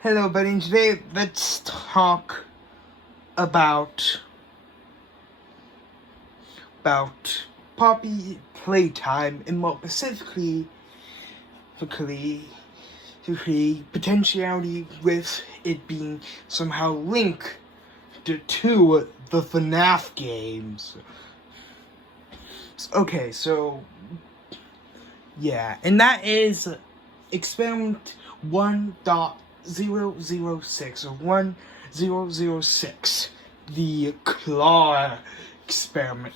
Hello, buddy, and today let's talk about Poppy playtime, and more specifically, potentiality with it being somehow linked to the FNAF games. Okay, so yeah, and that is experiment 1.006 or 1006, the claw experiment,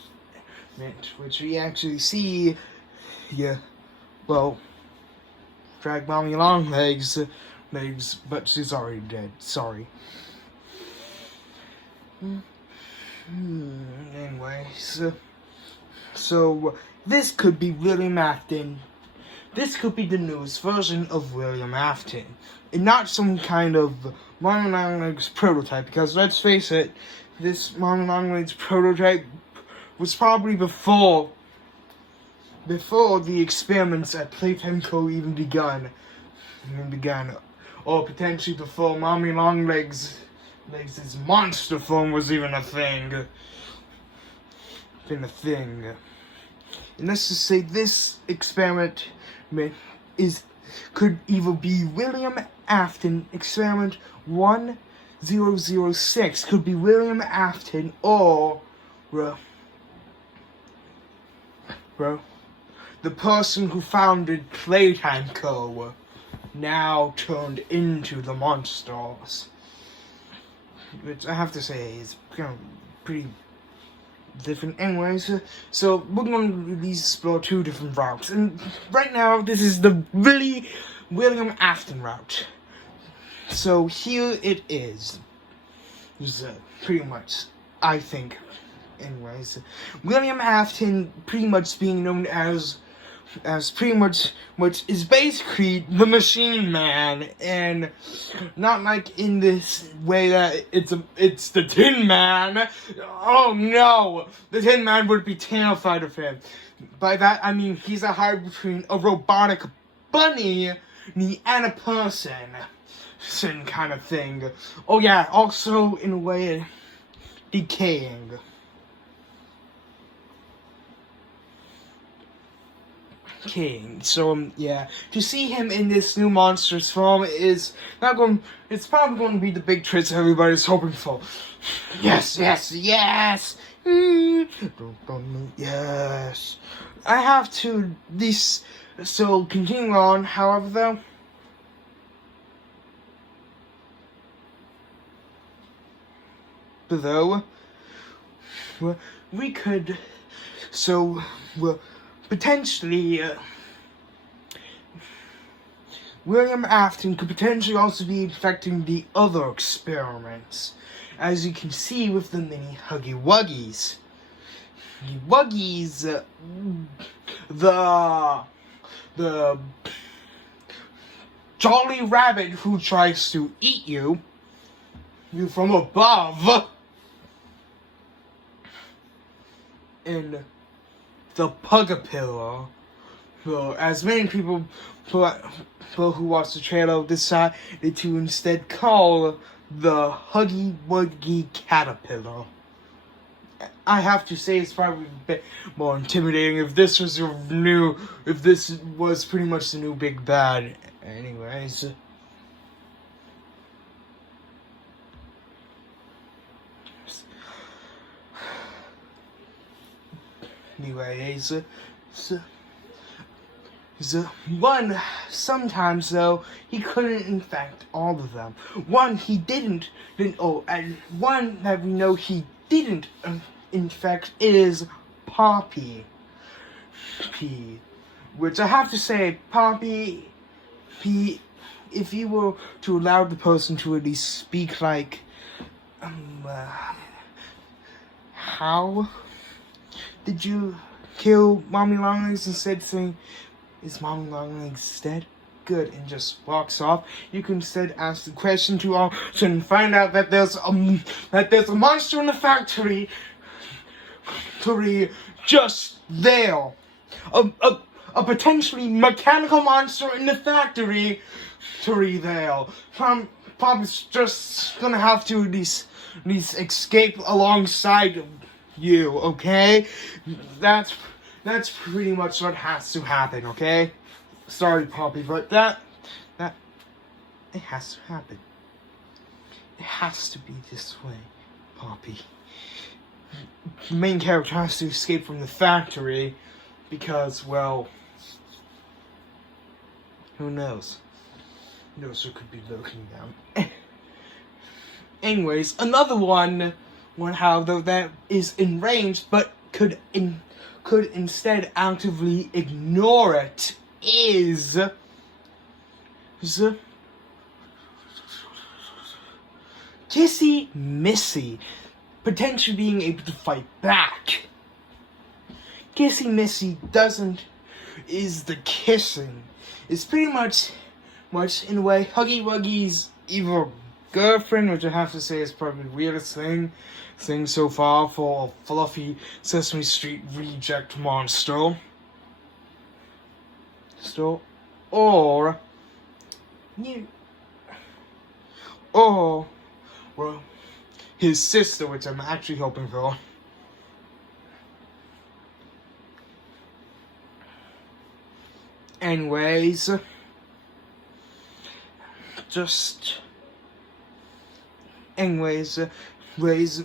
which we actually see, drag mommy long legs, but she's already dead. Sorry. Anyways, so this could be William Afton. This could be the newest version of William Afton, and not some kind of Mommy Longlegs prototype, because let's face it, this Mommy Longlegs prototype was probably before the experiments at Playtime Co. even begun, or potentially before Mommy Longlegs' monster form was even a thing. And let's just say this experiment could either be William Afton experiment 1006, could be William Afton, or the person who founded Playtime Co. now turned into the monsters, which I have to say is pretty different. Anyways, so we're going to explore two different routes, and right now this is the really William Afton route. So here it is. This is pretty much, I think, anyways, William Afton pretty much being known as pretty much, which is basically the Machine Man, and not like in this way that it's the Tin Man. Oh no, the Tin Man would be terrified of him. By that I mean he's a hybrid between a robotic bunny and a person kind of thing. Oh yeah, also in a way decaying. King. So to see him in this new monster's form is it's probably going to be the big twist everybody's hoping for. Yes. Yes. I have to so continue on, however, though we could potentially, William Afton could potentially also be infecting the other experiments, as you can see with the mini Huggy Wuggies. The Wuggies, the Jolly Rabbit who tries to eat you from above, and the Pugapillar. Well, as many people who watch the trailer decided to instead call the Huggy Wuggy Caterpillar. I have to say it's probably a bit more intimidating if this was pretty much the new big bad. Anyways. Sometimes though, he couldn't infect all of them. One that we know he didn't infect is Poppy. Which I have to say, Poppy, if you were to allow the person to at least speak like, how did you kill Mommy Longlegs, instead of saying, is Mommy Longlegs dead? Good, and just walks off. You can instead ask the question to all, and find out that there's a monster in the factory just there. A potentially mechanical monster in the factory to prevail. Poppy's just gonna have to at least escape alongside you, okay? That's pretty much what has to happen, okay? Sorry, Poppy, but that it has to happen. It has to be this way, Poppy. The main character has to escape from the factory because, well, who knows? Who knows who could be lurking down. Anyways, another one however, that is enraged but could instead actively ignore it is Kissy Missy, potentially being able to fight back. Kissy Missy is the kissing. It's pretty much in a way Huggy Wuggy's evil girlfriend, which I have to say is probably the weirdest thing so far for a fluffy Sesame Street reject monster. Or well, his sister, which I'm actually hoping for. Anyways,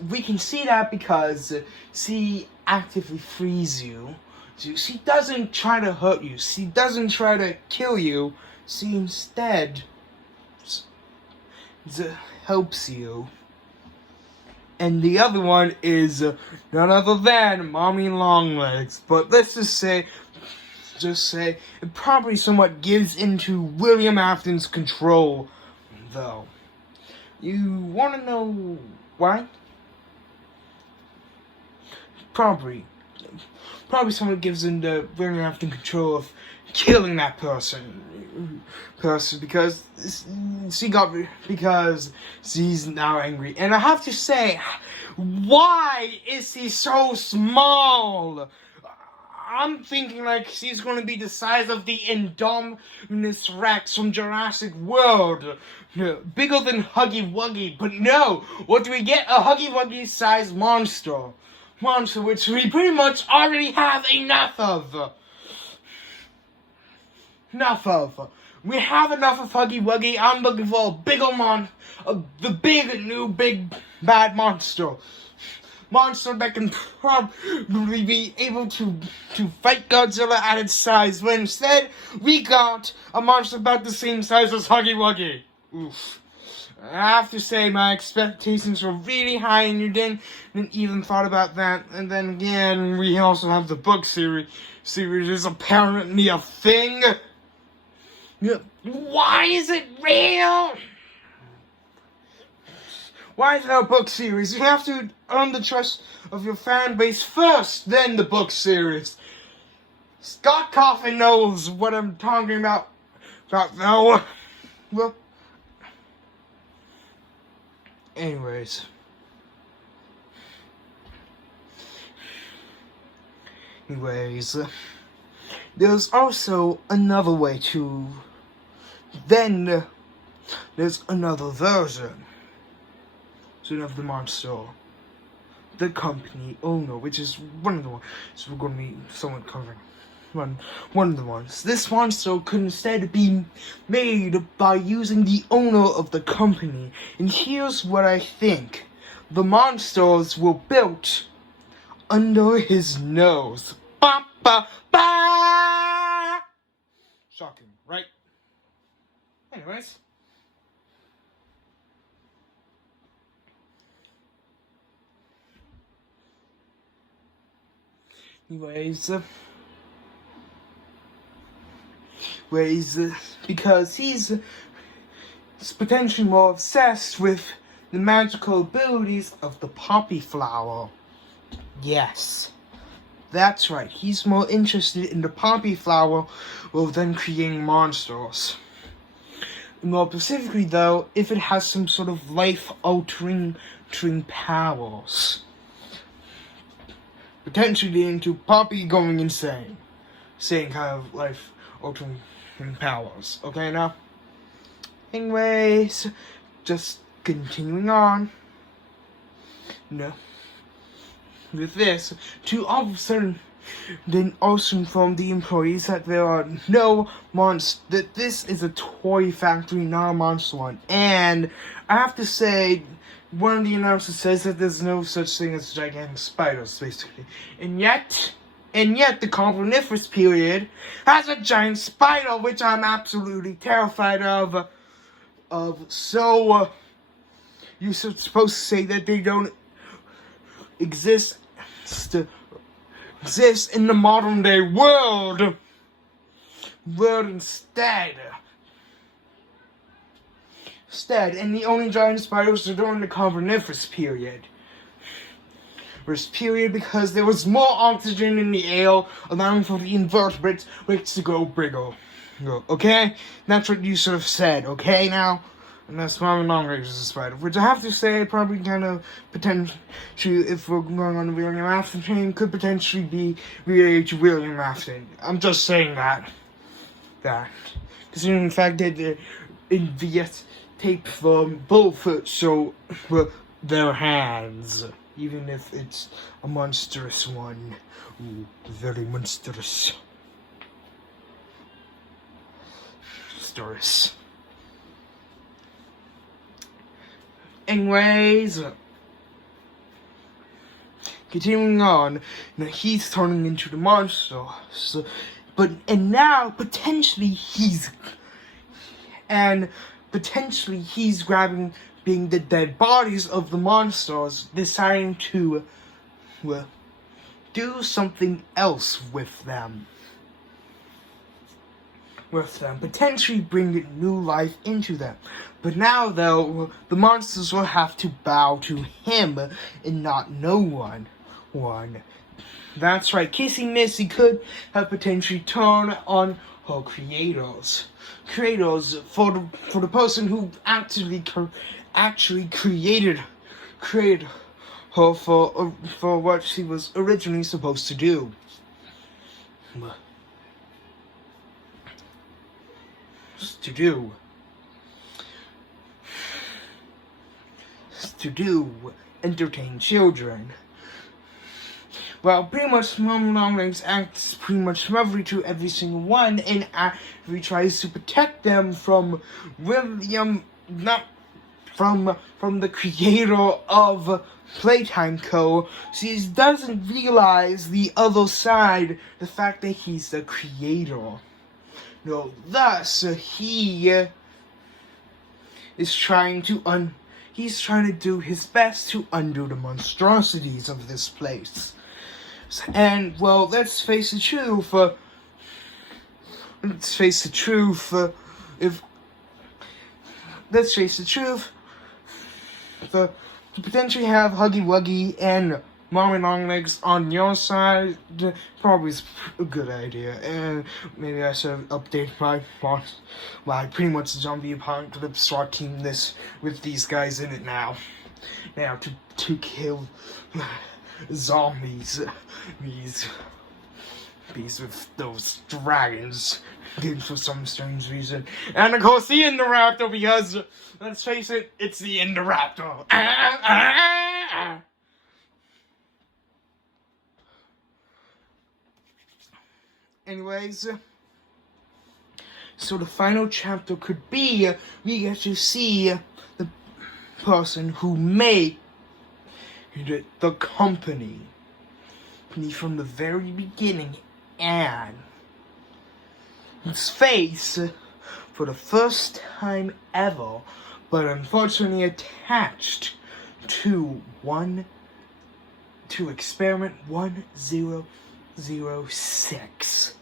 we can see that because she actively frees you. She doesn't try to hurt you. She doesn't try to kill you. She instead helps you. And the other one is none other than Mommy Longlegs. But let's just say it probably somewhat gives into William Afton's control, though. You want to know why? Probably someone gives into William Afton control of killing that person because she's now angry. And I have to say, why is he so small? I'm thinking like she's going to be the size of the Indominus Rex from Jurassic World. Bigger than Huggy Wuggy. But no, what do we get? A Huggy Wuggy sized monster. Which we pretty much already have enough of. We have enough of Huggy Wuggy. I'm looking for a bigger the big bad monster. Monster that can probably be able to fight Godzilla at its size, when instead we got a monster about the same size as Huggy Wuggy. Oof. I have to say my expectations were really high and you didn't even thought about that. And then again, we also have the book series. Series is apparently a thing. Why is it real? Why is there a book series? You have to earn the trust of your fan base first, then the book series. Scott Coffin knows what I'm talking about now. Well, anyways. There's also another way to... Then, there's another version of the monster. The company owner, which is one of the ones. So we're going to be somewhat covering one of the ones. This monster could instead be made by using the owner of the company. And here's what I think. The monsters were built under his nose. Ba ba ba! Shocking, right? Anyways. Because he's potentially more obsessed with the magical abilities of the poppy flower. Yes, that's right. He's more interested in the poppy flower than creating monsters. More specifically, though, if it has some sort of life-altering powers. Potentially leading to Poppy going insane. Same kind of life-altering powers. Okay, now? Anyways, just continuing on. No. With this, to all of a sudden, then also inform the employees that there are no monsters, that this is a toy factory, not a monster one. And I have to say, one of the announcers says that there's no such thing as gigantic spiders, basically. And yet, the Carboniferous period has a giant spider, which I'm absolutely terrified of. So, you're supposed to say that they don't exist in the modern day world instead. And the only giant spiders are during the Carboniferous period. Because there was more oxygen in the air, allowing for the invertebrates to go bigger. Okay? That's what you sort of said, okay now? And that's why I'm not racist as spider. Which I have to say, probably kind of potentially, if we're going on the William Afton chain, could potentially be related to William Afton. I'm just saying that. Because in fact, they tape from both, so their hands. Even if it's a monstrous one. Ooh, very monstrous. Anyways, continuing on, now he's turning into the monster. Now potentially he's grabbing being the dead bodies of the monsters, deciding to do something else with them. Potentially bring new life into them. But now, though, the monsters will have to bow to him and not no one. That's right, Kissy Missy could have potentially turned on her creators. For the person who actually created her for what she was originally supposed to do. Entertain children. Well, pretty much Mom Longlegs acts pretty much lovely to every single one, and he tries to protect them from William, not from the creator of Playtime Co. She doesn't realize the other side, the fact that he's the creator. No, thus he is trying to do his best to undo the monstrosities of this place. And well, let's face the truth. To potentially have Huggy Wuggy and Mommy Longlegs on your side probably is a good idea. And maybe I should update my pretty much zombie apocalypse SWAT team this with these guys in it now. Now to kill zombies. These with those dragons for some strange reason. And of course the Indoraptor, because let's face it, it's the Indoraptor. Anyways, so the final chapter could be we get to see the person who made the company from the very beginning, and his face for the first time ever, but unfortunately attached to experiment 1006.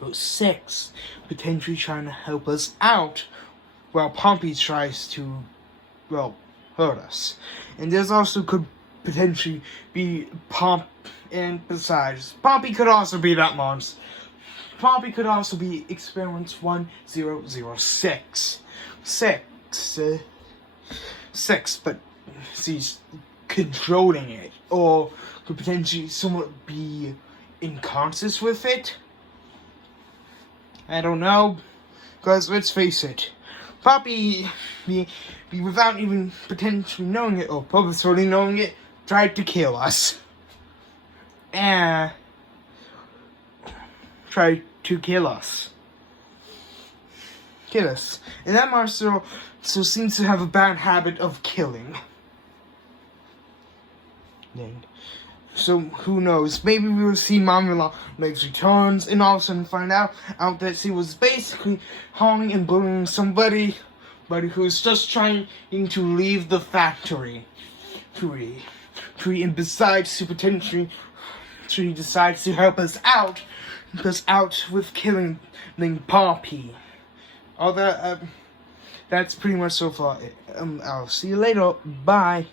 Those 6 potentially trying to help us out while Pompey tries to, hurt us. And there's also could potentially be and besides, Pompey could also be that monster. Pompey could also be experiment 1006. Six, but he's controlling it, or could potentially somewhat be in concert with it. I don't know. Because let's face it, Poppy, without even potentially knowing it or purposefully knowing it, tried to kill us. And tried to kill us. And that monster so seems to have a bad habit of killing. So who knows? Maybe we will see Mom makes returns and all of a sudden find out that she was basically harming and bullying somebody, but who's just trying to leave the factory. And besides to potentially, she decides to help us out with killing Poppy. All that, that's pretty much so far. I'll see you later. Bye.